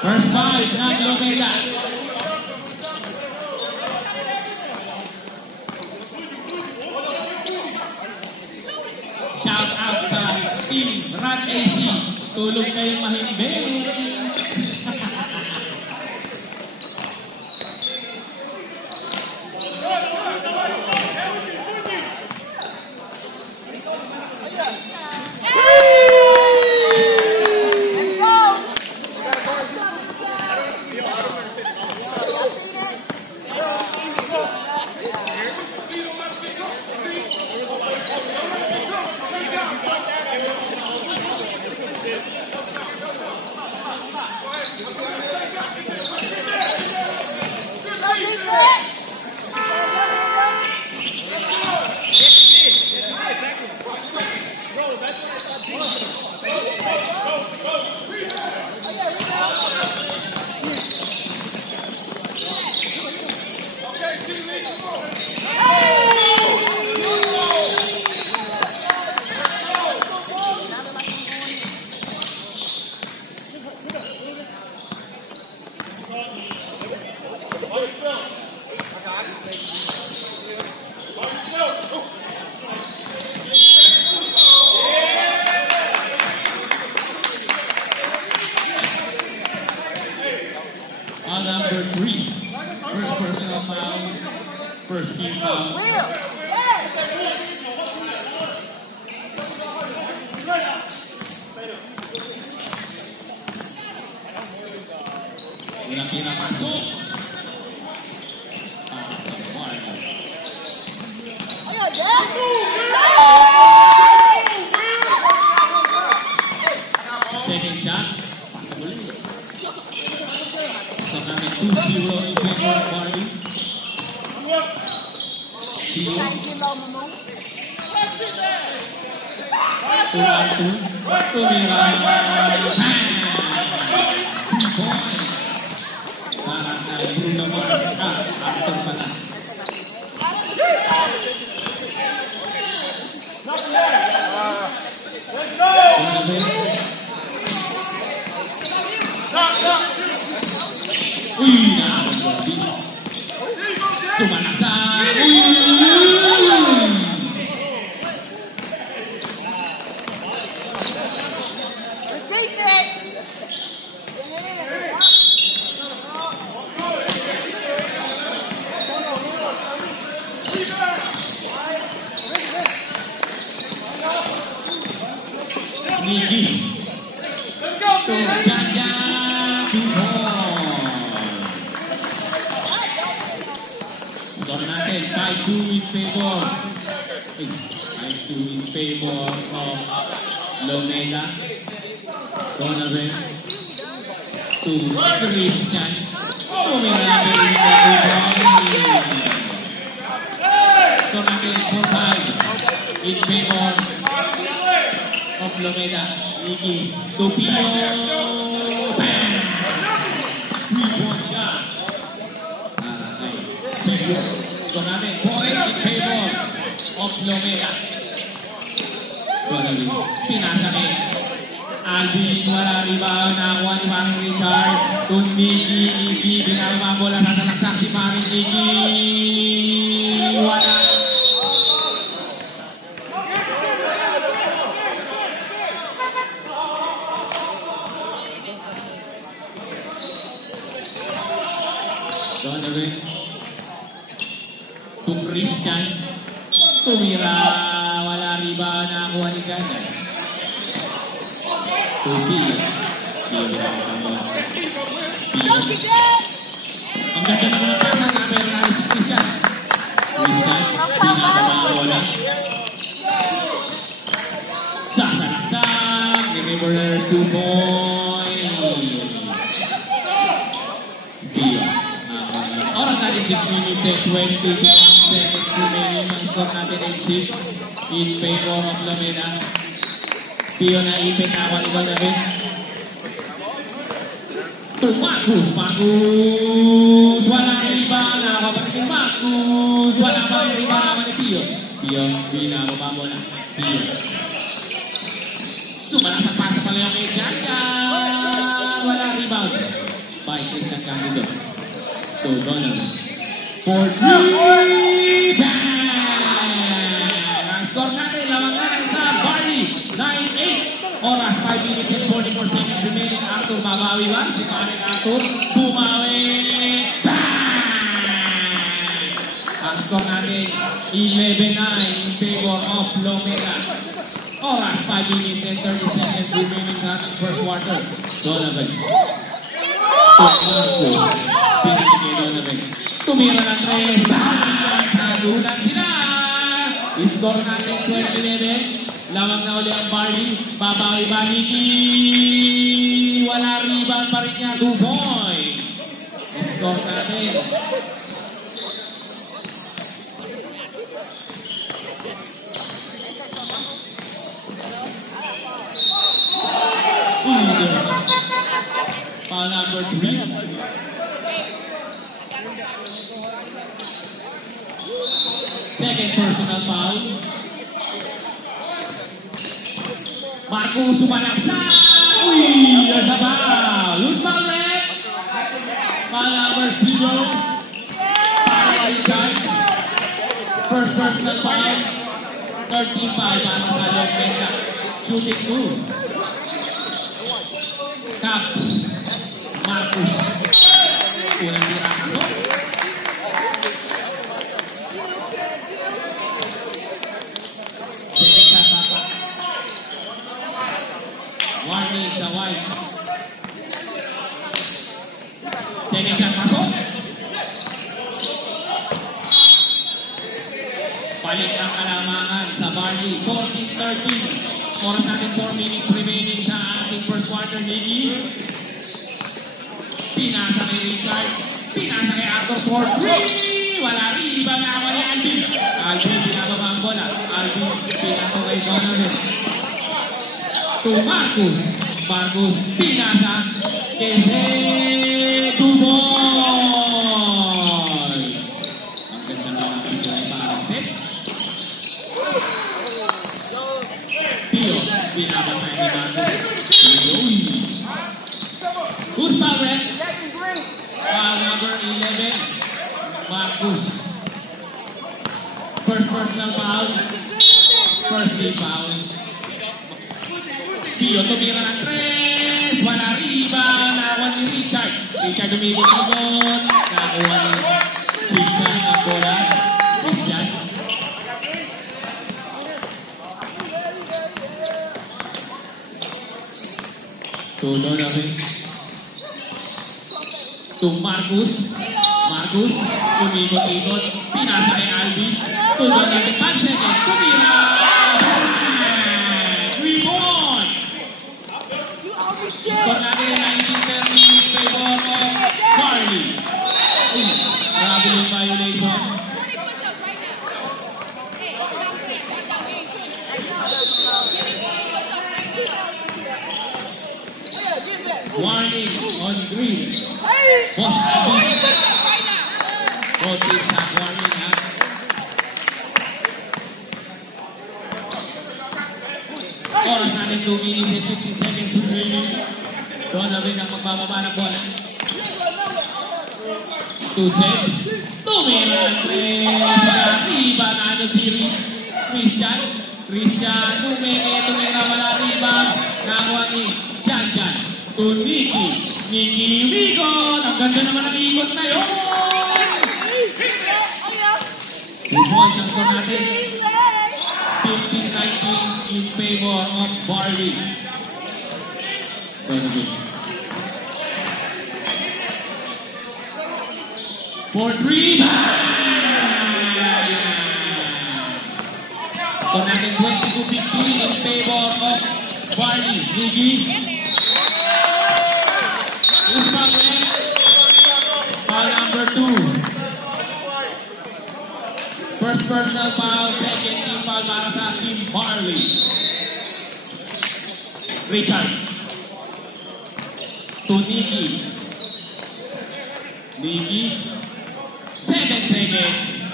First five ng Lomela. Shout out sa Team Rat AC. Tulog kayong mahimbing. On number 3, first personal foul, first team foul. Unang pinapasok. Second shot. So kami 2-0 in favor of Barbie. Tumira. Para kay Bruno Mars. Actor pala. Uy, tumanasan. Nigi. Let's go, Jaja. Score natin, 5-2 in favor. 5-2 in favor of Lomela. Donovan. to Christian. Tumira natin yung so natin 4-5 in favor of Lomeda. Iggy to Pio. Bam! 3-point shot. Okay. Pio. So natin 4-8 in favor of Lomeda. So natin pinasakit. Alvin, wala rebound. Nakuha ni Maring Richard. Tumigi, Iggy. Binabang bola sa talaksak si Maring Iggy. Wala. Donovan. To Christian. Tumira. Wala rebound. Nakuha ni Gana. Tuti. Ang ganda naman ang pasa na meron natin si Christian. Christian, pinakabawa. Sasalaksang. Remember 2 points. Pio. Oras natin 6 minutes and 22 seconds remaining. Ang score natin ay 6 in favor of Lomeda. Pio na ipin na ako ni Donovan. To Marcus. Marcus. Walang iba na kapatid ni Marcus. Walang bang iba naman ni Pio. Pio, binababa mo na. Pio. Sumalang pasa pala yung kay Jaya. Walang rebound. By Christian Candido. So Donovan. For 3. Ang score natin, lawangan sa Barley. 9-8. Oras, 5 minutes and 44 seconds remaining. Arthur, babawi ba? Si Karen Arthur, bumawi. Bang! Ang score natin, 11-9 in favor of Lomeda. Oras, 5 minutes and 30 seconds remaining sa first quarter. Donovan. Pinagigay Donovan. Tumira ng 3. Nagulan sila. I-score natin 12-11. Lamang na uli ang Barley. Babawi ba Iggy? Wala rebound pa rin niya. 2 points. I-score natin. Foul number 3. Second personal foul. Marcus sumalaksak. Uy! Nasa foul. Loose foul red. Foul number 0. Para Richard. First personal foul. 13 foul para sa Lomeda. Shooting 2. Caps. Marcus. Unang tira ako. Second shot papa. Warning sa white. Second shot pasok. Balik ang kalamangan sa Barley. 14-13. Oras natin 4 minutes remaining sa ating first quarter. Iggy. Pinasa kay Richard. Pinasa kay Arthur for 3. Wala rin. Iba nga ako ni Alvin. Alvin, pinababa ang bola. Alvin, pinako kay Donovan. To Marcus. Marcus, pinasa. Kese, 2 points. Ang ganda na ang pito ay parang set. Pio, pinabasa ni Marcus. Pio. Who's foul red? Foul number 11. Marcus. First personal foul. First team foul. Pio tumira ng 3. Wala rebound. Nakuha ni Richard. Richard umibig ng doon. Nakuha ni Christian ang bola. Christian. Tulo namin. To Marcus. Marcus. Umikot-ikot. Pinasa kay Alvin. Tulo namin. 5 seconds. Tumira. 3 points. Score natin 19-13 Boss Abby. Rotate sa warning ha. Oras natin 2 minutes and 15 seconds remaining. Donovan ang magbababa ng bola. 2 set. Tumira ng 3. Riba na ano si Christian. Christian, tumira wala riba. Nakuha ni Jan. To Nikki Wigon. Ang ganda naman ang ikot na yun. 2 points ang score natin. 15-19 in favor of Barley. For 3. So natin 22-15 in favor of Barley. Niggy. Foul number 2. First personal foul, second team foul para sa Team Barley. Richard. To Nikki. Nikki. 7 seconds.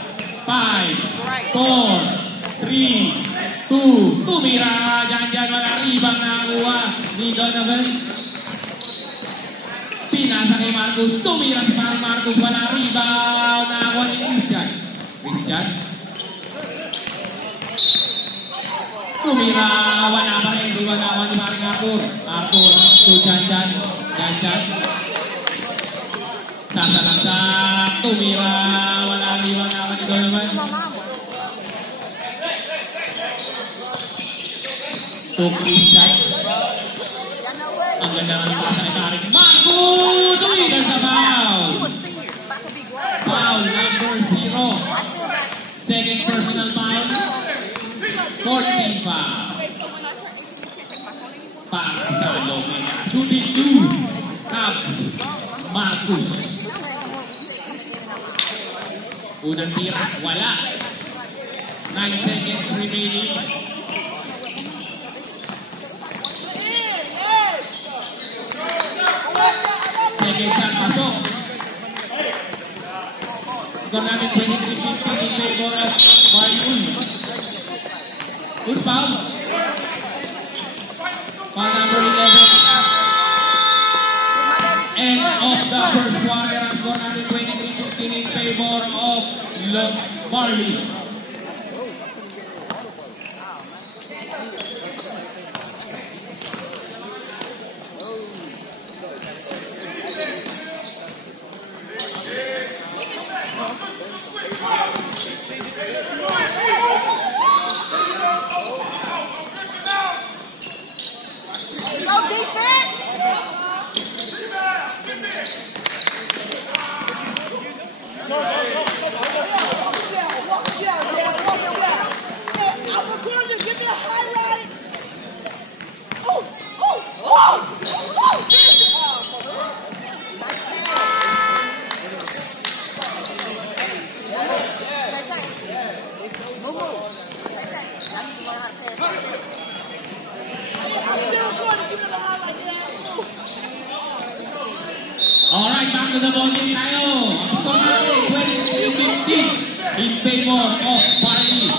5, 4, 3, 2. Tumira. Diyan wala ribang nakuha ni Donovan. Pinasa kay Marcus. Tumira si Marcus. Wala ribang nakuha ni Christian. Tumira, wala pa rin. Wala ni Maring Arthur. To Jan. Sasalaksak. Tumira, wala ni Donovan. To Christian. Ang ganda ng pasa ni Tarik. Marcus! Tumira sa foul. Foul number 0. Second personal foul. 14 foul. Para sa Lomena. 2-2. Cubs. Marcus. Unang tira. Wala. 9 seconds remaining. Second shot. Pasok. Score namin 23-15 in favor of Barley. Who's foul? Foul number 11. End of the first quarter. Ang score natin 23-15 in favor of Barley. Alright, back to the ball game tayo. Ang score natin 23-15 in favor of Barley.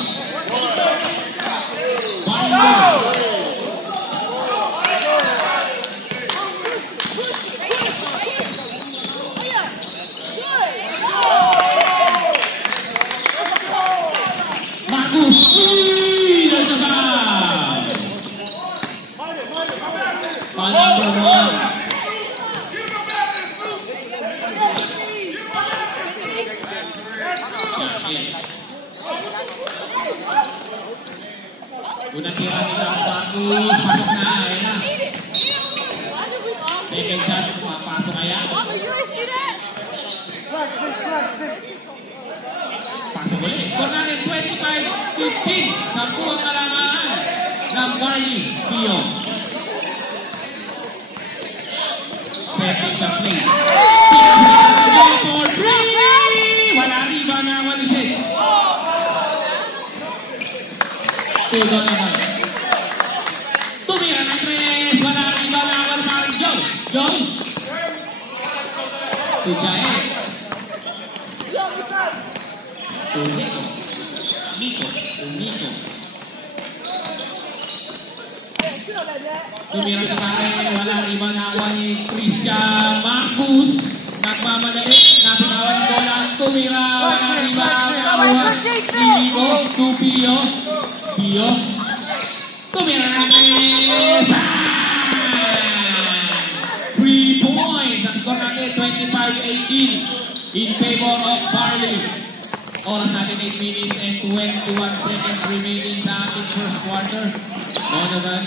Marcus, there's a foul. Foul number 1. Unang tira nila ang Marcus. Pasok na. Ayan na. Second shot. Pasok kaya. Pasok ulit. Score natin 25-15. 10 ang kalamangan ng Barley. Pio. Setting the play. Pinasa for 3. Wala riba na 1 set. Donovan. Tumira ng 3. Wala riba na 1 para Joe. To Jael. To Nico. Nico. Tumira si Karen, wala iba nakuha ni Christian Marcus. Nagmamadali, napitawan ng bola. Tumira, wala iba nakuha ni Nico. To Pio. Tumira na rin. 3 points. Ang score natin, 25-18 in favor of Barley. Oras natin 8 minutes and 21 seconds remaining sa ating first quarter. Donovan.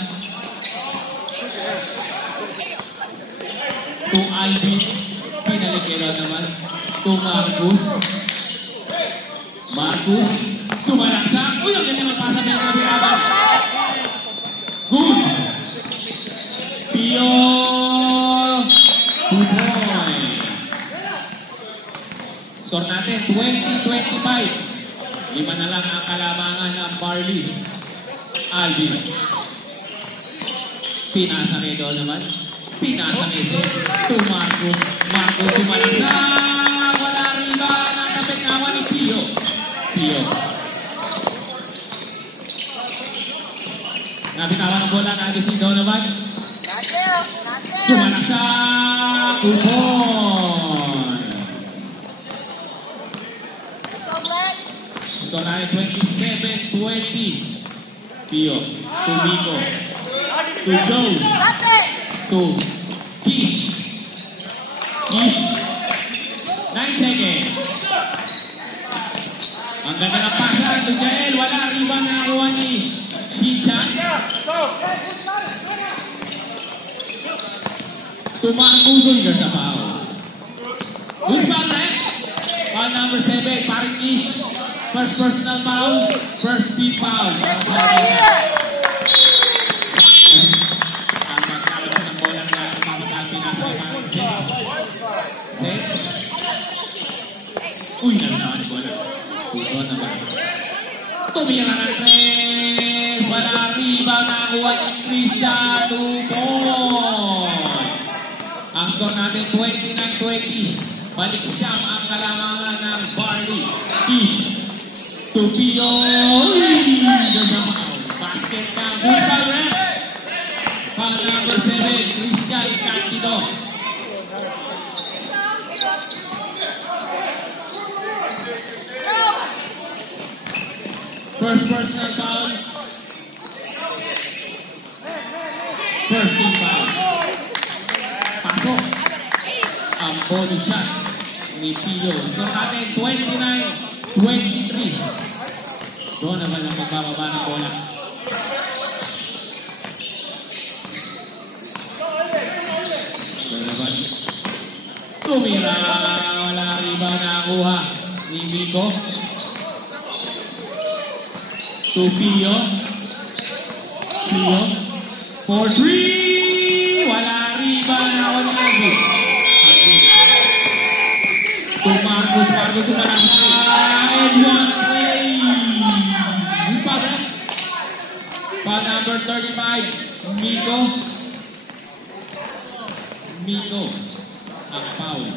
To Alvin. Pinalik kay Donovan. To Marcus. Sumalaksak. Uy, ang ganda magpasa ng kabiraban. Good. Pio. 2 points. Score natin 20-25. 5 na lang ang kalamangan ng Barley. Alvin. Pinasa ni Donovan. Pinasa ni to Marcus. Marcus sumalaksak. Wala rin ba nakapinawa ni Pio. Napitawan ang bola na si Donovan. Sumalaksak. 2 points. Score natin 27-20. Pio. To Nico. To Joe. To Kish. 9 seconds. Ang ganda ng pasa to Jael. Wala riba na nakuha ni Shinchan. Tumakbusoy ka sa foul. Good foul, right? Foul number 7, paring Ish. First personal foul, first team foul. Ang magkakalit ng bola na pangkapi na sa paring Set. Uy, nalalawan ang bola. Puto naman. Tumira ng 3. Wala riba nakuha ni Christian. 2 points. Ang score natin 29-20. Balik siyam ang kalamangan ng Barley. Ish. To Pio. Basket na. Good foul, ref. Foul number 7. Christian Candido. First personal foul. First team foul. Pasok. Ang bonus shot ni Pio. Score natin 29-23. Doon naman ang magbababa ng bola. Doon naman. Tumira. Wala riba nakuha ni Miko. To Pio. For 3. Wala riba nakuha ni Agis. To Marcus sumalaksak. And 1 play. Foul number 35. Miko. Ang foul.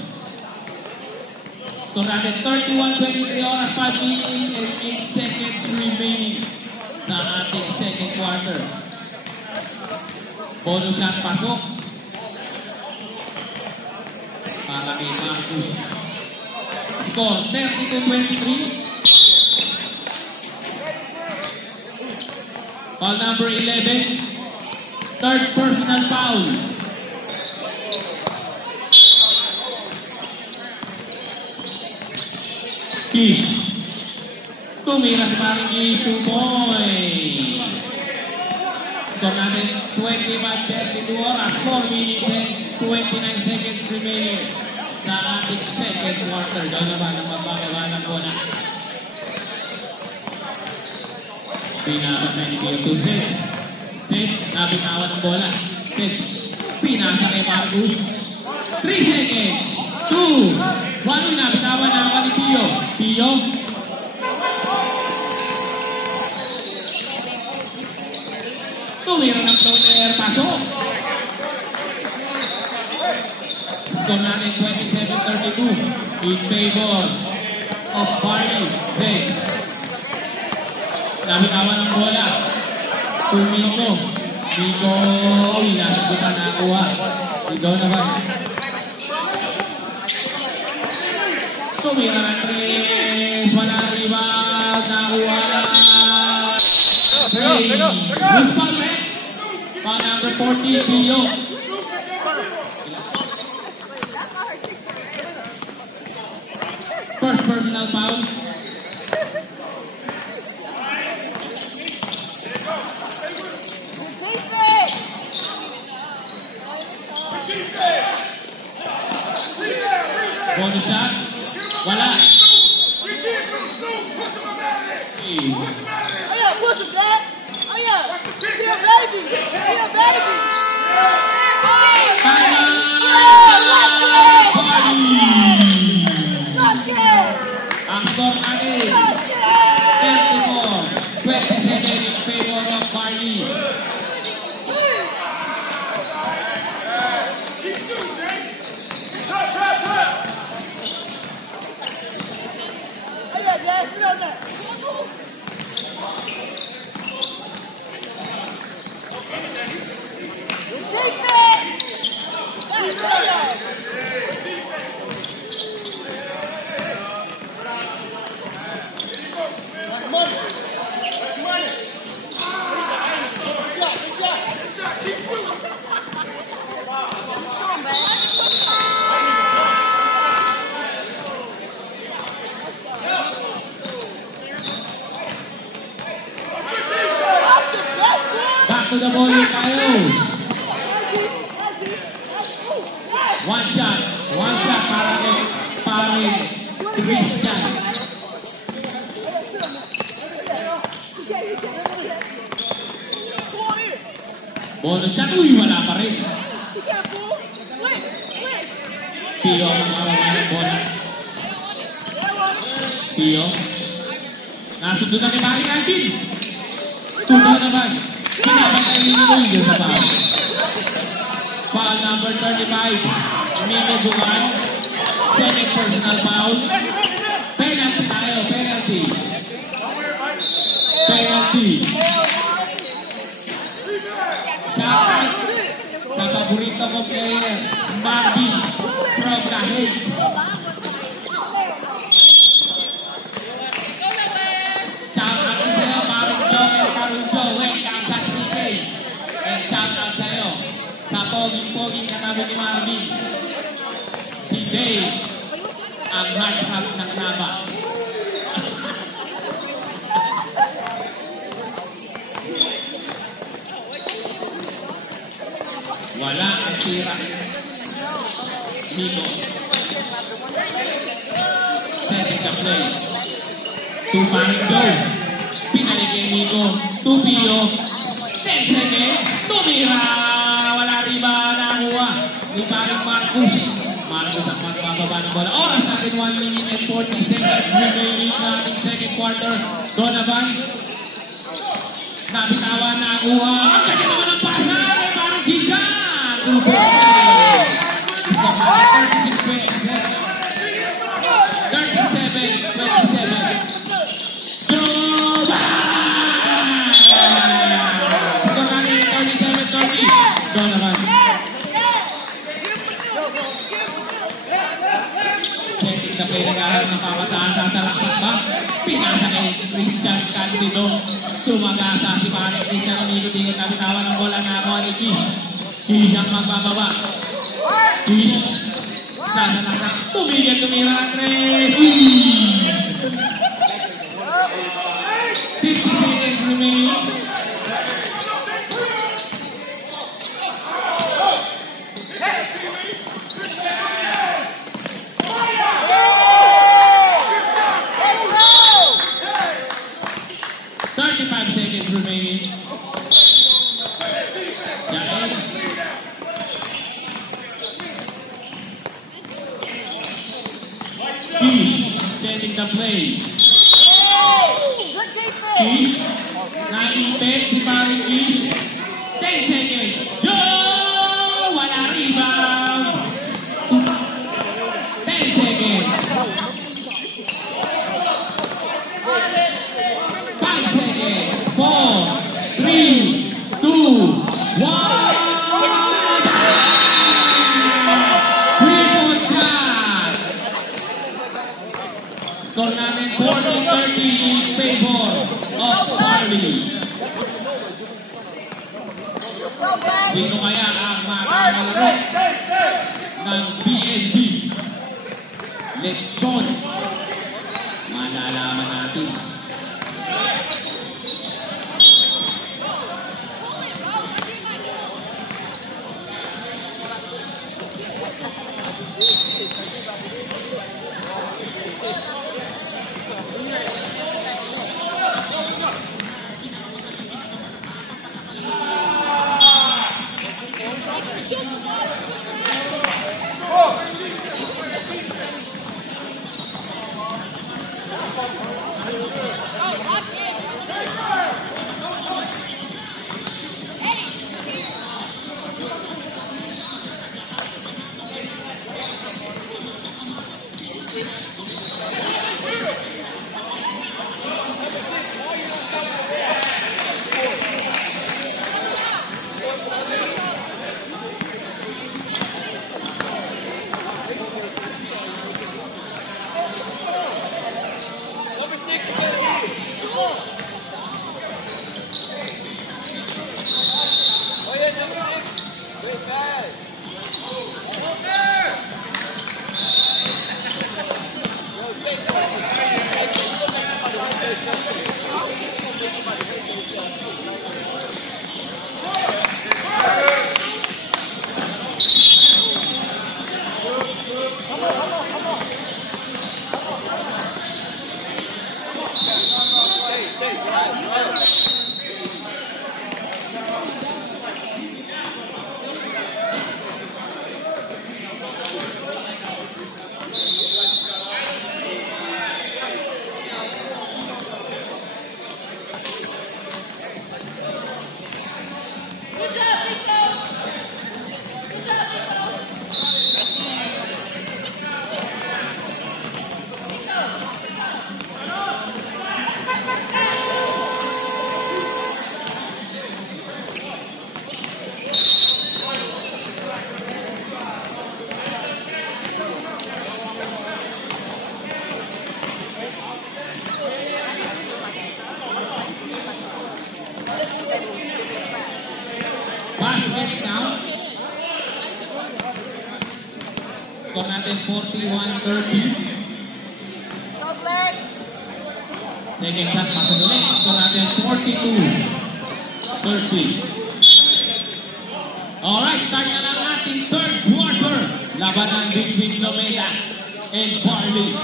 Score natin 31-23 oras, 5 minutes and 8 seconds remaining sa ating second quarter. Bonus shot pasok. Para kay Marcus. Score 32-23. Foul number 11. Third personal foul. Kish. Tumira si paring Kish. 2 points. Score natin 25-32 oras. 4 minutes and 29 seconds remaining sa ating second quarter. Doon naman ang magbababa ng bola. Pinasa ni Pio to Set. Nabitawan ng bola. Set. Pinasa kay Marcus. 3 seconds. 2. 1 nabitawan na ako ni Pio. Tumira ng floater. Pasok. Score natin 27-32 in favor of Barley. Hey. Nabitawan ng bola. Tumiko. Miko. Inasagutan na kuha. Ikaw naman. Tumira ng 3. Wala rebound. Nakuha. Hey. Loose ball, man. Foul number 40, Pio. First personal foul. Bonus shot. Wala. Push him, Dad. Oh, yeah. Be a baby. Be a baby. Ang score natin, 34-27 in favor of Barley. Oh, yeah, Dad. Sit on that. Back to the ball tayo. One shot para kay Christian. Bonus shot, wala pa rin. Pio ang mawawala ng bola. Pio. Nasusunod ni Barry Alvin. Sunod naman. Pinapatay ni Luis sa foul. Foul number 35. Mime Buman. Second personal foul. Penalty tayo. Penalty. Shoutout sa paborito ko player, Marvin from Dahig. Shoutout sa'yo, Maring Joel Carunjo. Welcome sa TK. And shoutout sa'yo sa poging-poging katabi ni Marvin. Si Dave, ang heart-hop ng laban. Wala ang tira. Miko. Setting the play. To Maring Joe. Pinalik kay Miko. To Pio. 10 seconds. Tumira. Wala riba. Nakuha ni Paring Marcus. Marcus ang magbababa ng bola. Oras natin 1 minute and 40 seconds. Remaining na ating second quarter. Donovan. Nabitawan na kuha. Ang kanya naman ang pasa. Parang Gijan. 37-27. Donovan. Setting the play ng araw ng pamataan sa talakpak ba? Pinasa kay Christian Candido. Sumagasa si Paring Christian. Umikot-ikot na bitawan ng bola na ako ni Kish. Kish ang magbababa. Kish. Sana nakak. Tumira ang 3. 50 seconds remaining. Setting the play. Kish. Naipit si Paring Kish. 10 seconds. Joe! Wala rebound. Score natin 40-30 in favor of Barley. Sino kaya ang makakalaro ng BNB? Lechon. Malalaman natin. Score natin 41-30. Second shot, pasok ulit. Score natin 42-30. Alright, start na lang ating third quarter. Labanan between Lomeda and Barley.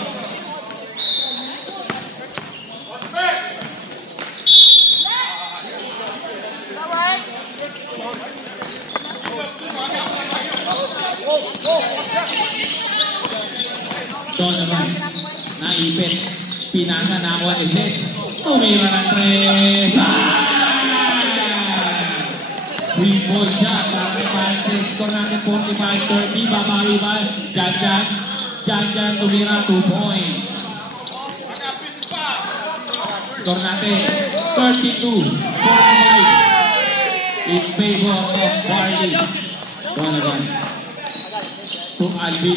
Donovan, naipit. Pinasa na ako ni Zed. Tumira ng tres. Free ball shot. Para kay Francis. Score natin 45-30. Babawi ba? Jan. Tumira 2 points. Score natin 32-48 in favor of Barley. Donovan to Alvin.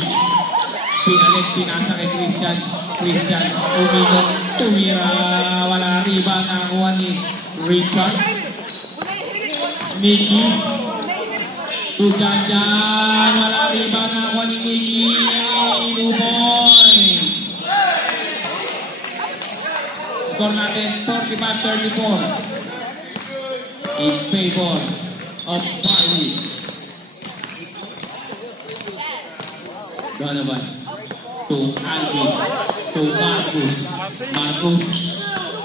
Pinasa kay Christian. Uminok. Tumira. Wala rebound. Nakakuha ni Richard. Nicky. To Jan. Wala rebound. Nakakuha ni Nicky. 2 points. Score natin 45-34 in favor of Barley. Donovan to Alvin to Marcus.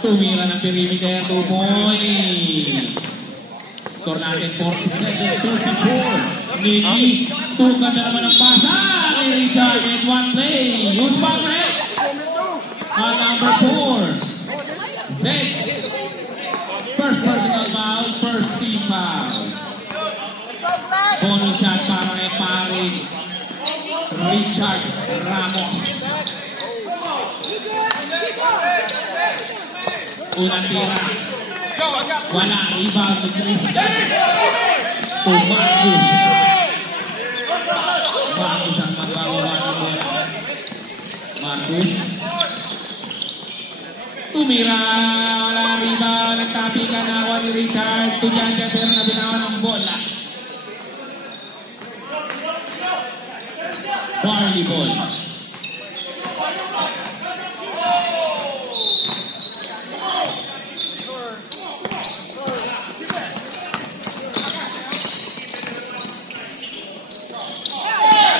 Tumira ng perimeter, 2 points. Score natin 47-34. Nicky, ganda naman ang pasa kay Richard in 1 play. Who's back red? Number 4. Zed. First personal foul, first team foul. Bonus shot para kay paring Richard Ramos. Unang tira. Wala, rebound ni Christian. To Marcus. Marcus ang magbabawa ng bola. Marcus. Tumira, wala rebound, nagtabi ka na ako ni Richard. Estudyante pero nabinawan ng bola. Barley ball.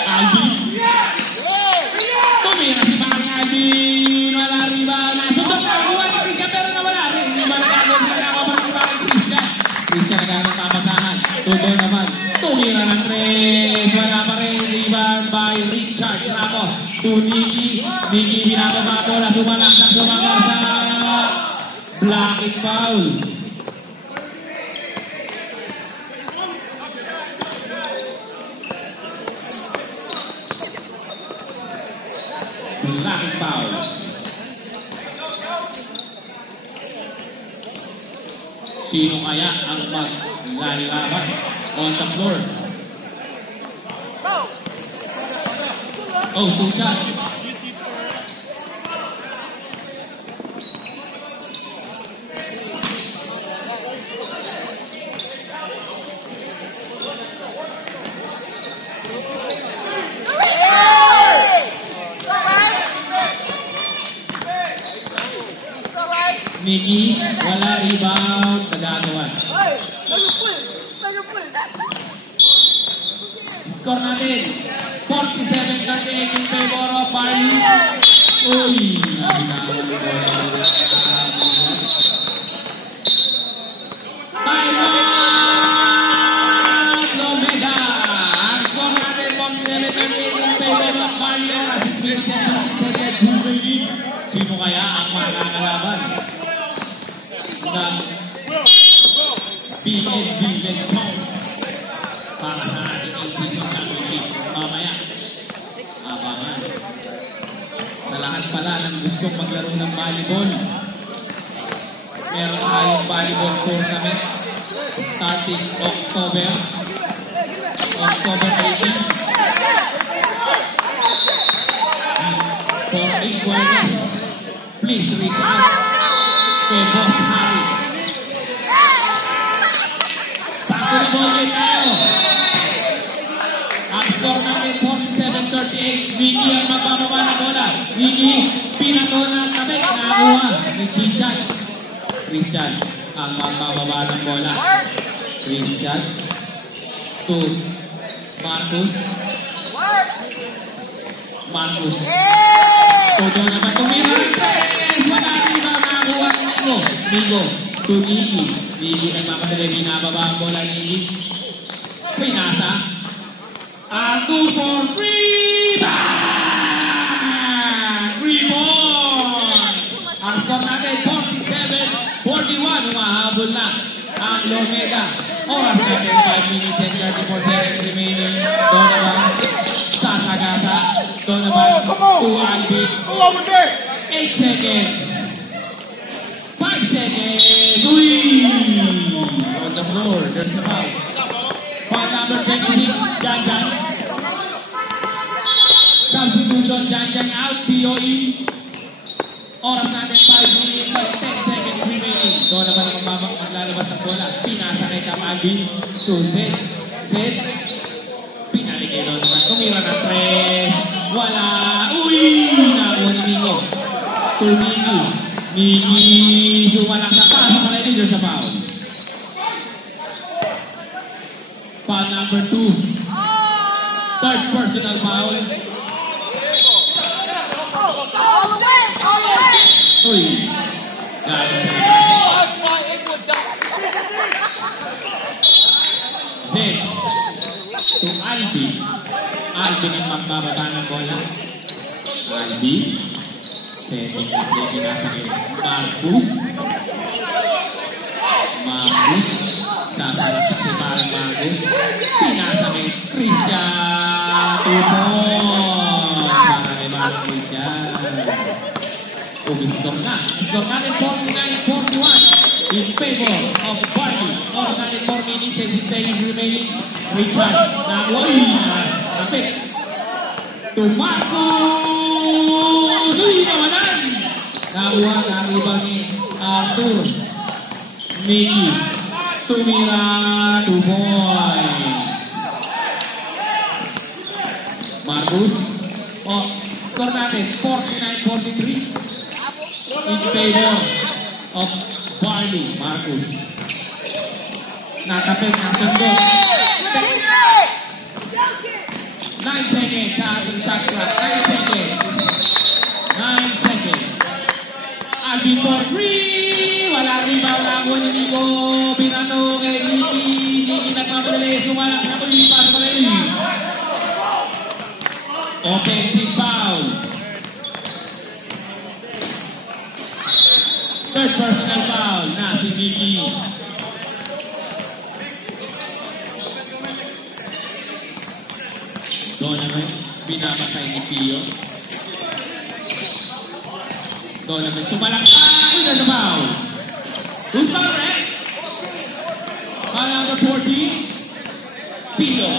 Alvin. Tumira si Mark Alvin. Wala rebound. Nasundok na kuha ni Christian pero nawala rin. Hindi ba nagagawin na nakapan si Mark Christian? Christian nagagawin papasahan. Tuto naman. Tumira ng tres. Wala pa rin. Rebound by Richard Ramos. To Niki. Niki binababa bola. Sumalaksak sa blocking foul. Blocking foul. Sino kaya ang maglalaban on the floor? Oh, two shot. Niki, wala rebound sa gagawan. Score natin, 47-38 in favor of Barley. Uy! Time out! Lomeda! Ang score natin, 47-38 in favor of Barley. Oras is 27 seconds. Sino kaya ang makakalaban ng BNB Lechon para sa ating season Champion League mamaya? Abangan. Sa lahat pala ng gustong maglaro ng volleyball, meron tayong volleyball tournament starting October 18. For inquiries, please reach out kay Boss Harry. Sakto na ball game tayo. Ang score natin 47-38. Vicky ang mabababa na bola. Vicky, pinato na tabi. Nakuha ni Christian. Christian ang mabababa ng bola. Christian to Marcus. Marcus. Todo naman tumira. Wala rin ba makakuha ng Migo? Migo to Niki. Niki nagmamadali. Binababa ang bola ni Niki. Pinasa. Ang 2 for free. Rebound. Ang score natin 47-41. Umahabol na ang Lomeda. Oras natin 5 minutes and 34 seconds remaining. Donovan sasagasa. Donovan to Alvin. 8 seconds. 5 seconds. Uy! On the floor. There's a foul. Foul number 26. Janjan. Substitution. Janjan out. POE. Oras natin 5 minutes and 10 seconds remaining. Donovan maglalabas ng bola. Pinasa kay Alvin. So, Zed. Pinaligay Donovan. Tumira ng tres. Wala. Uy! Nakuha ni Mingo. To Migi. Migi. Sumalak sa pa. Samalay din sa foul. Foul number 2. Third personal foul. Uy. Galing sa Zed. To Alvin. Alvin ang magbababa ng bola. Alvin. Setting up yung kinasakit. Marcus. Sasalat sa si Parang Marcus. Pinasakit. Christian. Tupon. Para kay Parang Christian. Score na. Score natin 49-41 in favor of Barley. Oras natin 4 minutes and 6 seconds remaining. Richard. Napit. To Marcos. Uy, nawalan. nakuha ng rebound ni Arthur. Mickey tumira 2 points. Marcus, score natin 49-43 in favor of Barley. Marcus natapit ng sundot. 9 seconds sa ating shot clock. 9 seconds. 9 seconds. Alvin for free. Wala rebound na ako ni Nico. Pinano kay Nicky. Nicky nagmamadali. Sumalak na muli para malali. Offensive foul. Third personal foul na si Nicky. Donovan, binabatay ni Pio. Donovan, sumalak. Una sa foul. Who's foul, right? Foul number 14. Pio.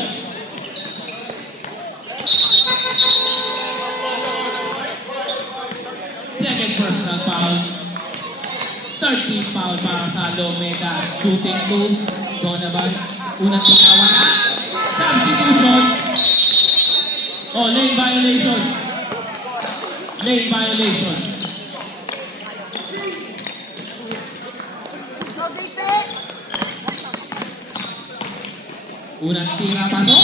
Second personal foul. 13 foul para sa Lomeda. Shooting 2. Donovan, unang tinawa na. Substitution. Lane violation. Lane violation. Unang tira, pasok.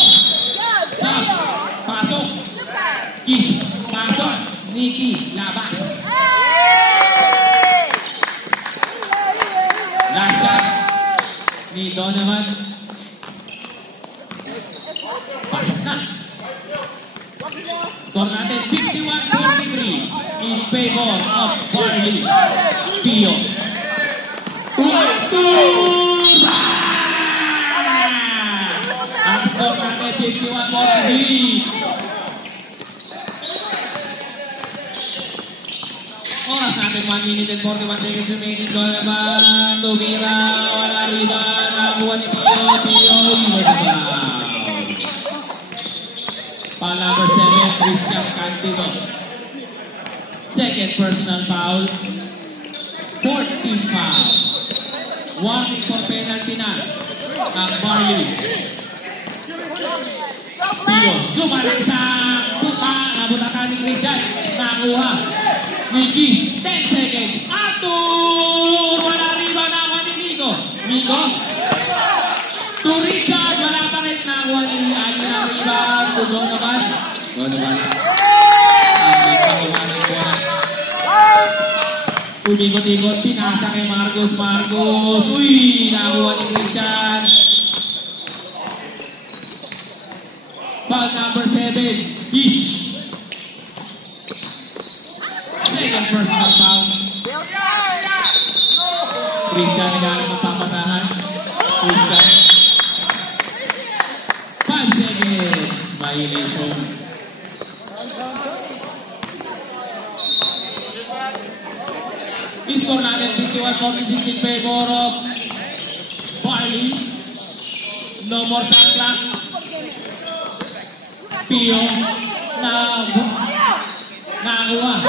Stop. Pasok. Kiss. Pasok. Nicky. Labas. Last shot ni Donovan. Pasok na. Score natin 51-43 in favor of Barley. Pio. Ang score natin 51-43. Oras natin 1 minute and 41 seconds remaining. Donovan tumira. Wala riba. Nakuha ni Pio. Pio. Foul number 7, Christian Cantido. Second personal foul. 14 foul. Warning for penalty na ang Barley. Pio, lumalang sa puta. Nabutakan ni Christian. Nakuha. Nicky, 10 seconds. Arthur! Wala riba na ako ni Nico. Nico. To Richard, wala pa rin nakuha ni Ani ng rebound. To Donovan. Donovan. Umikot-ikot, pinasa kay Marcos. Marcos. Uy! Nakuha ni Christian. Foul number 7. Ish. Second personal foul. Christian naghanap ng papatahan. Christian. 5 seconds. Violation. Score natin 51-46 in favor of Barley. No more shot clock. Pio nakuha. Makuha.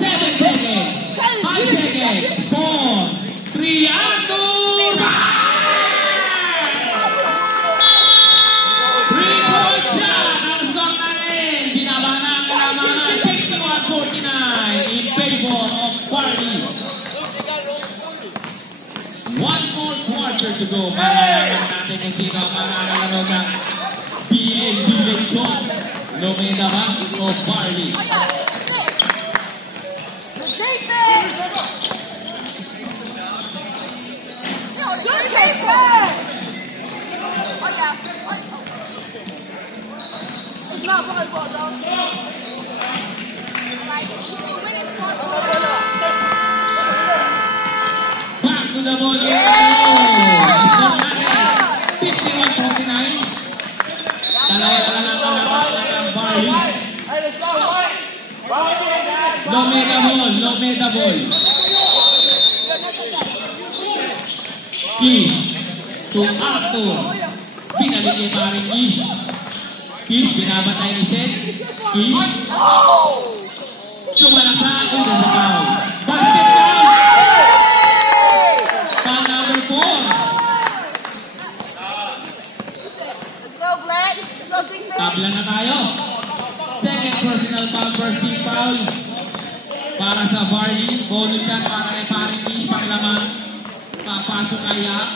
7 seconds. 5 seconds. 4, 3, Arthur! 3-point shot. Ang score na rin. Binabanang kalamangan. 51-49 in favor of Barley. 1 more quarter to go. Malalaman natin kung sino ang mananalaro ng BNB Lechon. Lomeda ba o Barley? Back to the ball game. 51-49. Dalawa na lang ang Barley. Lomeda ball. Lomeda ball. Kish to Arthur. Pinalik kay Paring Ish. Kiss, binabatay ni Seth. Kiss. Sumalaksak. Uy, nasa foul. Basket down. Foul number 4. Let's go, Black. Let's go, big man. Tabla na tayo. Second personal foul, first team foul. Para sa Barley. Bonus shot para kay Party. Panglaman. Papasok kaya.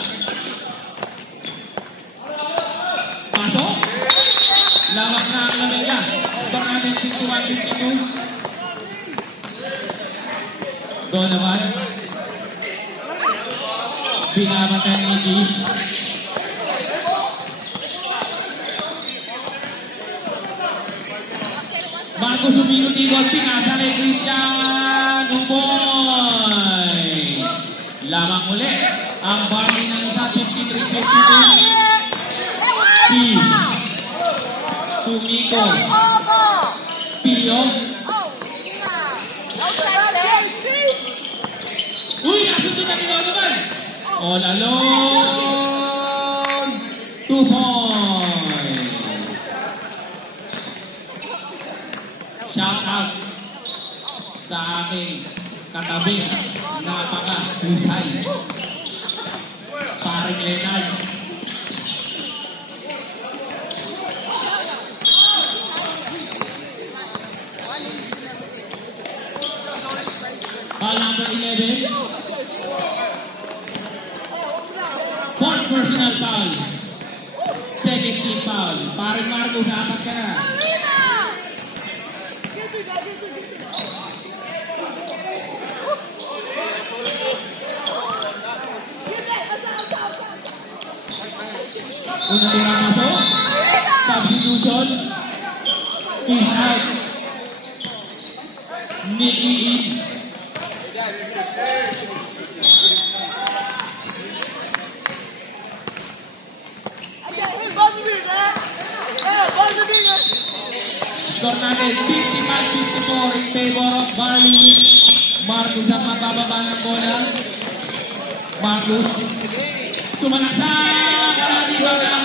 Pasok. Lawak na ang lamig. Score natin 61-52. Donovan. Binabatay ni Kish. Marcos Uminut Eagle, pinasa kay Christian Uboy. Lamang ulit ang Barney ng isa, 53-52. Kish. Sumiko. Pio. Uy, nasunod na kino naman. All alone. 2 points. Shout out sa aking katabi. Napaka-husay. Paring Leonard. Foul number 11. Fourth personal foul. Second team foul. Paring Marcos, apat ka na. Una pinapasok. Substitution. Fish out. Nicky in. Score natin 55-54 in favor of Barley. Marcus ang mabababa ng bola. Marcus. Sumalaksak. Wala dito na